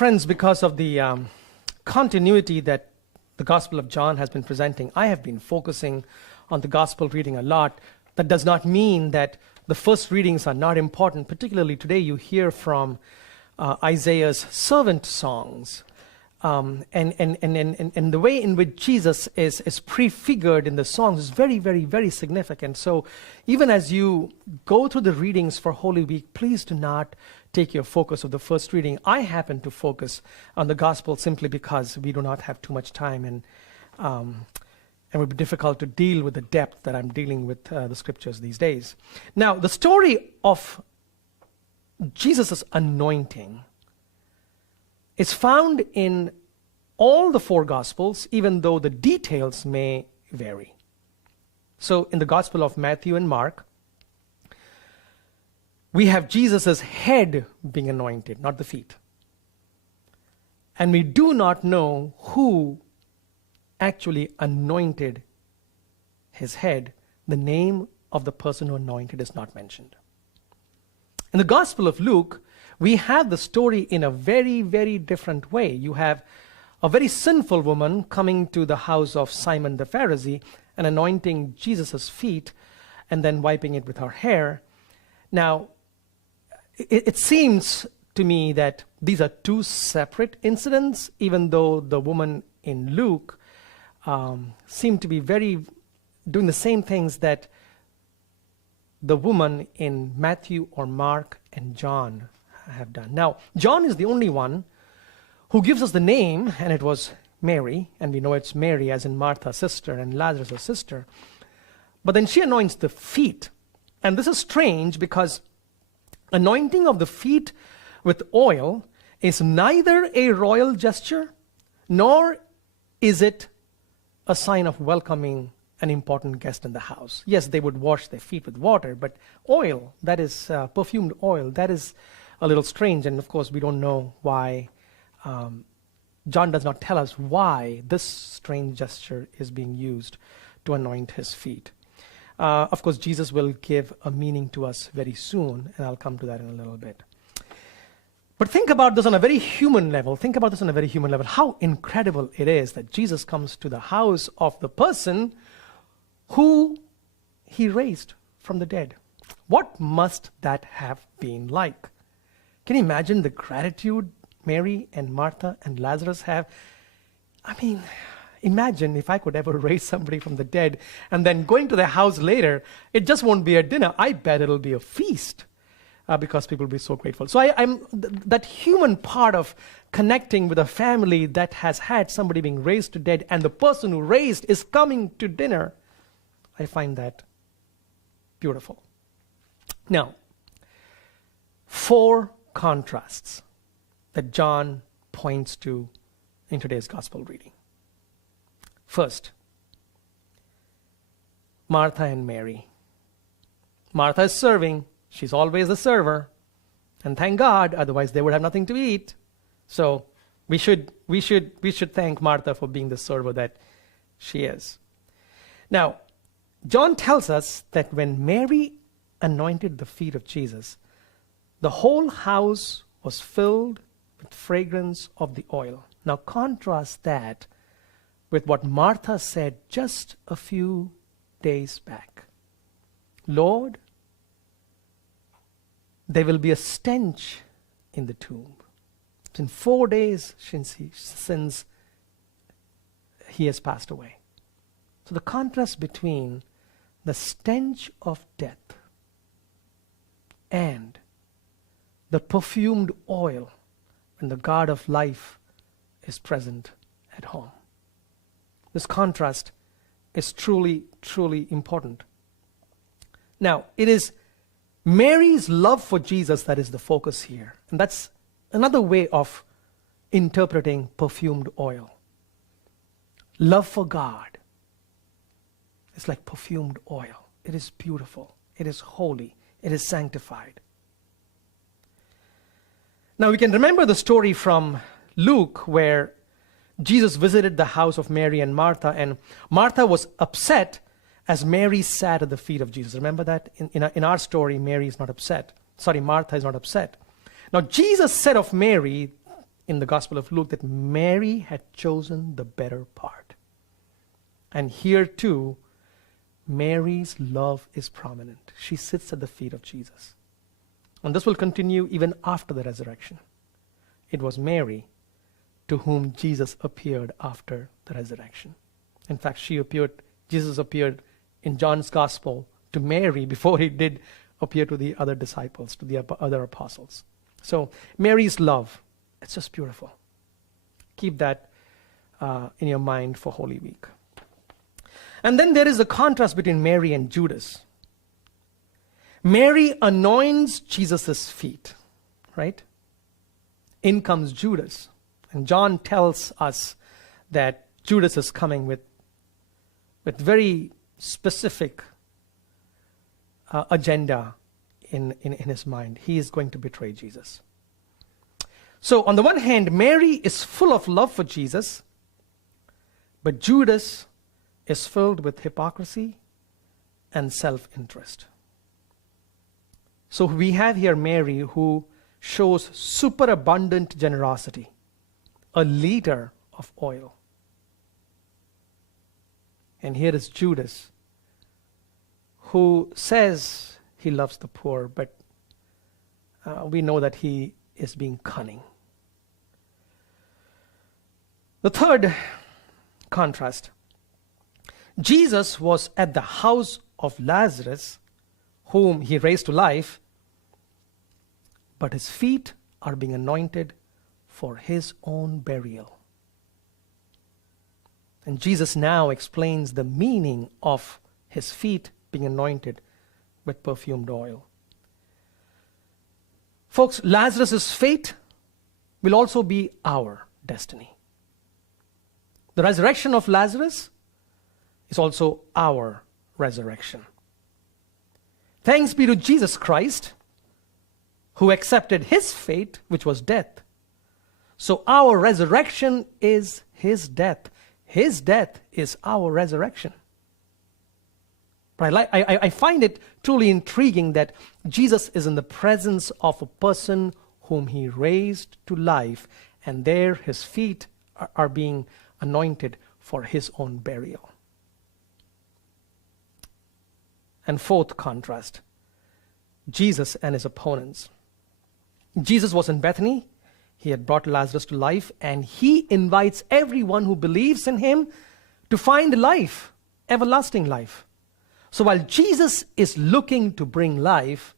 Friends, because of the continuity that the Gospel of John has been presenting, I have been focusing on the Gospel reading a lot. That does not mean that the first readings are not important. Particularly today you hear from Isaiah's servant songs. And the way in which Jesus is prefigured in the songs is very, very, very significant. So even as you go through the readings for Holy Week, please do not take your focus of the first reading. I happen to focus on the gospel simply because we do not have too much time, and it would be difficult to deal with the depth that I'm dealing with the scriptures these days. Now, the story of Jesus' anointing is found in all the four Gospels, even though the details may vary. So in the Gospel of Matthew and Mark, we have Jesus' head being anointed, not the feet. And we do not know who actually anointed his head. The name of the person who anointed is not mentioned. In the Gospel of Luke, we have the story in a very, very different way. You have a very sinful woman coming to the house of Simon the Pharisee and anointing Jesus' feet and then wiping it with her hair. Now, it seems to me that these are two separate incidents, even though the woman in Luke seemed to be doing the same things that the woman in Matthew or Mark and John have done. Now, John is the only one who gives us the name, and it was Mary, and we know it's Mary as in Martha's sister and Lazarus' sister. But then she anoints the feet. And this is strange because anointing of the feet with oil is neither a royal gesture, nor is it a sign of welcoming an important guest in the house. Yes, they would wash their feet with water, but oil, that is perfumed oil, that is a little strange. And of course, we don't know why. John does not tell us why this strange gesture is being used to anoint his feet. Of course, Jesus will give a meaning to us very soon, and I'll come to that in a little bit. But think about this on a very human level. How incredible it is that Jesus comes to the house of the person who he raised from the dead. What must that have been like? Can you imagine the gratitude Mary and Martha and Lazarus have? I mean, imagine if I could ever raise somebody from the dead and then going to their house later, it just won't be a dinner. I bet it'll be a feast because people will be so grateful. So that human part of connecting with a family that has had somebody being raised to dead and the person who raised is coming to dinner, I find that beautiful. Now, 4 contrasts that John points to in today's gospel reading. First, Martha and Mary. Martha is serving. She's always the server. And thank God, otherwise they would have nothing to eat. So we should thank Martha for being the server that she is. Now, John tells us that when Mary anointed the feet of Jesus, the whole house was filled with fragrance of the oil. Now contrast that with what Martha said just a few days back. Lord, there will be a stench in the tomb. It's been 4 days since he has passed away. So the contrast between the stench of death and the perfumed oil when the God of life is present at home. This contrast is truly, truly important. Now, it is Mary's love for Jesus that is the focus here. And that's another way of interpreting perfumed oil. Love for God is like perfumed oil. It is beautiful. It is holy. It is sanctified. Now we can remember the story from Luke where Jesus visited the house of Mary and Martha was upset as Mary sat at the feet of Jesus. Remember that? In our story, Martha is not upset. Now Jesus said of Mary in the Gospel of Luke that Mary had chosen the better part. And here too, Mary's love is prominent. She sits at the feet of Jesus. And this will continue even after the resurrection. It was Mary to whom Jesus appeared after the resurrection. In fact, Jesus appeared in John's Gospel to Mary before he did appear to the other disciples, to the other apostles. So Mary's love, it's just beautiful. Keep that in your mind for Holy Week. And then there is a contrast between Mary and Judas. Mary anoints Jesus' feet, right? In comes Judas. And John tells us that Judas is coming with very specific agenda in his mind. He is going to betray Jesus. So on the one hand, Mary is full of love for Jesus, but Judas is filled with hypocrisy and self-interest. So we have here Mary who shows superabundant generosity, a liter of oil. And here is Judas, who says he loves the poor, but we know that he is being cunning. The third contrast. Jesus was at the house of Lazarus, whom he raised to life, but his feet are being anointed for his own burial. And Jesus now explains the meaning of his feet being anointed with perfumed oil. Folks, Lazarus' fate will also be our destiny. The resurrection of Lazarus is also our resurrection. Thanks be to Jesus Christ, who accepted his fate, which was death. So our resurrection is his death. His death is our resurrection. But I find it truly intriguing that Jesus is in the presence of a person whom he raised to life, and there his feet are being anointed for his own burial. And fourth contrast, Jesus and his opponents. Jesus was in Bethany. He had brought Lazarus to life, and he invites everyone who believes in him to find life, everlasting life. So while Jesus is looking to bring life,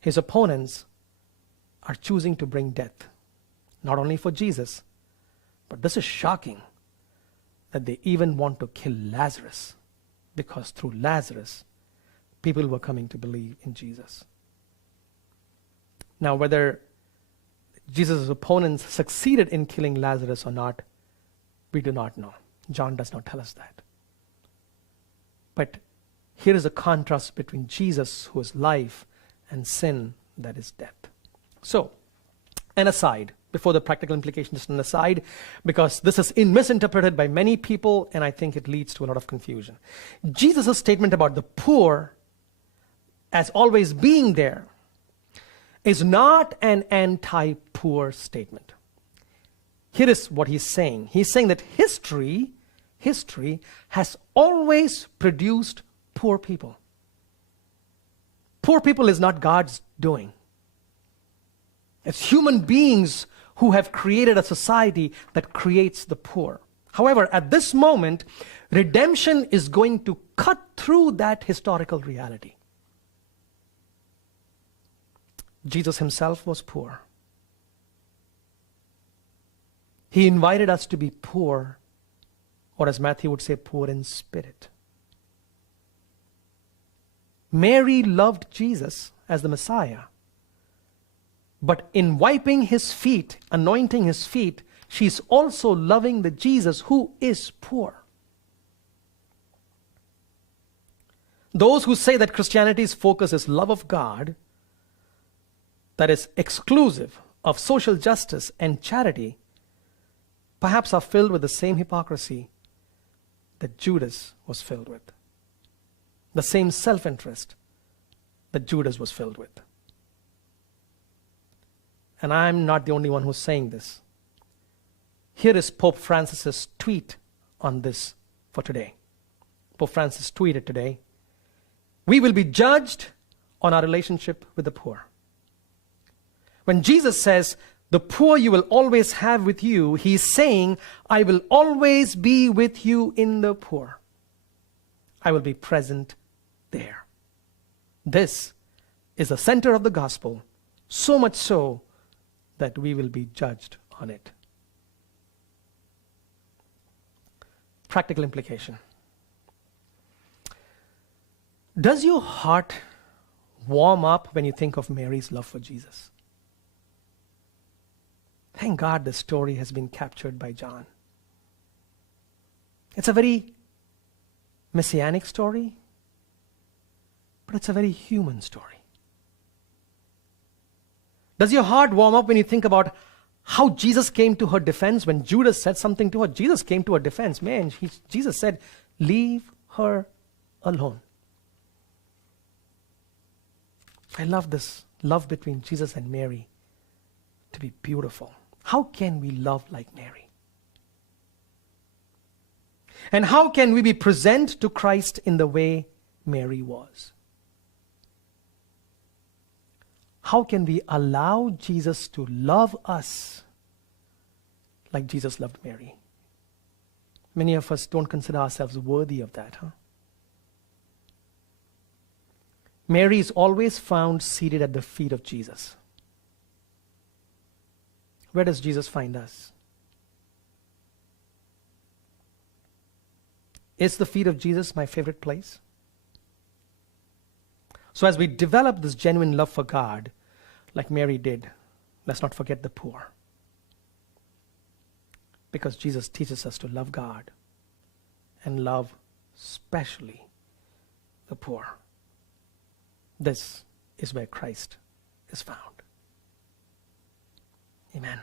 his opponents are choosing to bring death. Not only for Jesus, but this is shocking that they even want to kill Lazarus, because through Lazarus, people were coming to believe in Jesus. Now, whether Jesus' opponents succeeded in killing Lazarus or not, we do not know. John does not tell us that. But here is a contrast between Jesus, who is life, and sin, that is death. So, an aside, before the practical implication, just an aside, because this is misinterpreted by many people, and I think it leads to a lot of confusion. Jesus' statement about the poor as always being there is not an anti-poor statement. Here is what he's saying. He's saying that history has always produced poor people. Poor people is not God's doing. It's human beings who have created a society that creates the poor. However, at this moment, redemption is going to cut through that historical reality. Jesus himself was poor. He invited us to be poor, or as Matthew would say, poor in spirit. Mary loved Jesus as the Messiah. But in wiping his feet, anointing his feet, she's also loving the Jesus who is poor. Those who say that Christianity's focus is love of God, that is exclusive of social justice and charity, perhaps are filled with the same hypocrisy that Judas was filled with. The same self-interest that Judas was filled with. And I'm not the only one who's saying this. Here is Pope Francis's tweet on this for today. Pope Francis tweeted today, "We will be judged on our relationship with the poor." When Jesus says, "The poor you will always have with you," he's saying, "I will always be with you in the poor. I will be present there." This is the center of the gospel, so much so that we will be judged on it. Practical implication. Does your heart warm up when you think of Mary's love for Jesus? Thank God the story has been captured by John. It's a very messianic story, but it's a very human story. Does your heart warm up when you think about how Jesus came to her defense when Judas said something to her? Jesus came to her defense. Man, Jesus said, "Leave her alone." I love this love between Jesus and Mary to be beautiful. How can we love like Mary? And how can we be present to Christ in the way Mary was? How can we allow Jesus to love us like Jesus loved Mary? Many of us don't consider ourselves worthy of that, huh? Mary is always found seated at the feet of Jesus. Where does Jesus find us? Is the feet of Jesus my favorite place? So as we develop this genuine love for God, like Mary did, let's not forget the poor. Because Jesus teaches us to love God and love especially the poor. This is where Christ is found. Amen.